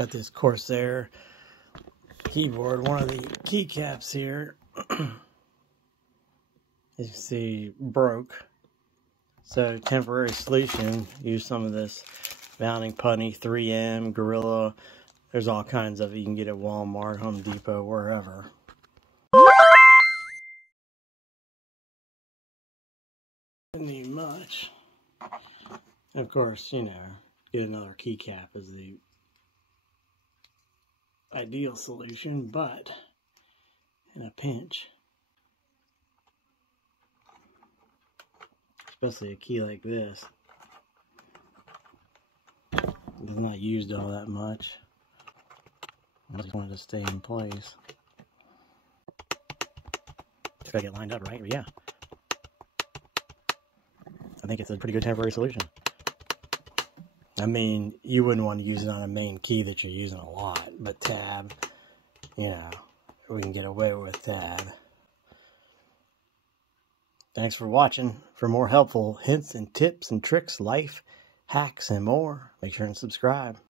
Got this Corsair keyboard, one of the keycaps here. As you can see, broke. So temporary solution, use some of this mounting putty, 3M, Gorilla. There's all kinds of it you can get at Walmart, Home Depot, wherever. Don't need much. Of course, you know, get another keycap is the ideal solution, but in a pinch, especially a key like this, it's not used all that much. I just wanted to stay in place. Just gotta get lined up right, but yeah. I think it's a pretty good temporary solution. I mean, you wouldn't want to use it on a main key that you're using a lot, but tab, you know, we can get away with tab. Thanks for watching. For more helpful hints and tips and tricks, life hacks and more, make sure and subscribe.